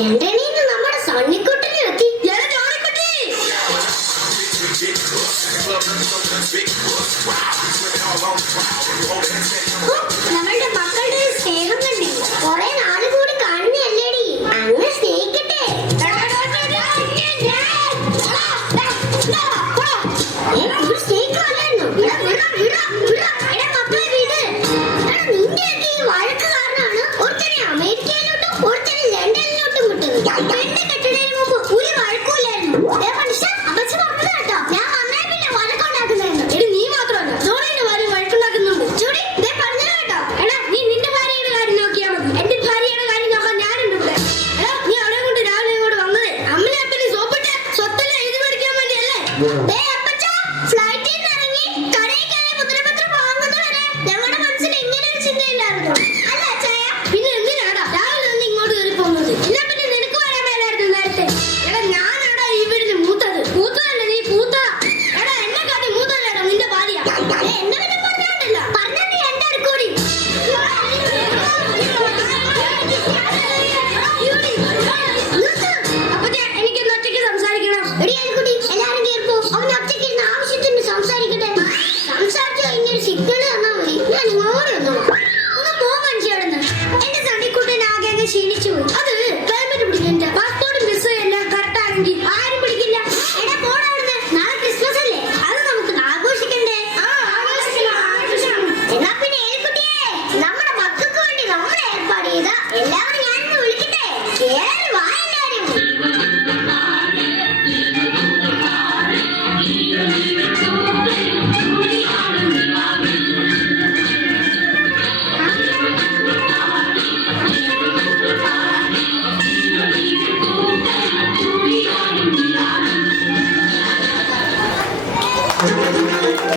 ലണ്ടനിന്ന് നമ്മുടെ സണ്ണിക്കുട്ടനെ എത്തി. നമ്മളുടെ മക്കളുടെ സ്നേഹം കണ്ടി കുറെ നാള് കൂടി കാണുന്നല്ലേടി. അങ്ങ് സ്നേഹിക്കട്ടെ. വഴക്ക് കാരണമാണ് ഒരുത്തനെ അമേരിക്കയിലോട്ടും ഒരുത്തനെ ലണ്ടനിലോട്ടും വിട്ടത്. പെണ്ണ് കെട്ടുന്നതിന് മുമ്പ് ഒരു വഴക്കൂലായിരുന്നു. അപ്പച്ച പറഞ്ഞത് കേട്ടോ, ഞാൻ വന്നാൽ പിന്നെ വഴക്കുണ്ടാക്കുന്നതെന്ന്. എടി നീ മാത്രമല്ല ജോണിയുടെ ഭാര്യ വഴക്കുണ്ടാക്കുന്നുണ്ട്. ചൂടി പറഞ്ഞത് കേട്ടോ. എടാ നീ നിന്റെ ഭാര്യയുടെ കാര്യം നോക്കിയാൽ മതി, എന്റെ ഭാര്യയുടെ കാര്യം നോക്കാൻ ഞാനുണ്ട് ഇവിടെ. എടാ നീ അവിടെ കൊണ്ട് രാവിലെ ഇങ്ങോട്ട് വന്നതേ അമ്മനെ അപ്പനെ സോപ്പിട്ട് സ്വത്തെല്ലാം എഴുതി മേടിക്കാൻ വേണ്ടിയല്ലേ? ഫ്ലൈറ്റിൽ നിന്ന് ഇറങ്ങി കടയിൽ കയറി മുദ്രപത്രം വാങ്ങുന്നവരെ ഞങ്ങളുടെ മനസ്സിൽ ഇങ്ങനെ ഒരു ചിന്തയില്ലായിരുന്നു. അല്ല ചായ, പിന്നെ എന്തിനാടാ രാവിലെ ഒന്ന് ഇങ്ങോട്ട് കയറി പോകുന്നത്? എന്നാ പിന്നെ നിനക്ക് വരാൻ മേലായിരുന്നു നേരത്തെ. എടാ ഞാനാടാ ഈ വീടിന് മൂത്തത്. മൂത്തതല്ല നീ പൂത്ത. എടാ എന്നെ കാട്ടി മൂത്തല്ലേടാ നിന്റെ ഭാര്യ. എന്നെ പിന്നെ പറഞ്ഞാണ്ടല്ല പറഞ്ഞ നീ എന്റെ അടുക്കൂടി. അപ്പൊ എനിക്കൊന്ന് ഒറ്റയ്ക്ക് സംസാരിക്കണം. എടി അയൽക്കുട്ടി എല്ലാരും കേൾപ്പോ. അവൻ ഒറ്റയ്ക്ക് ഇരുന്ന് ആവശ്യത്തിന് സംസാരിക്കട്ടെ. സംസാരിച്ചു കഴിഞ്ഞൊരു സിഗ്നൽ തന്നാ മതി. ഞാൻ ഇങ്ങോട്ട് വന്നോളാം. ഒന്ന് പോ മനുഷ്യവിടുന്ന്. എന്റെ സണ്ണിക്കുട്ടൻ ആകെ ക്ഷീണിച്ചു പോയി. അത്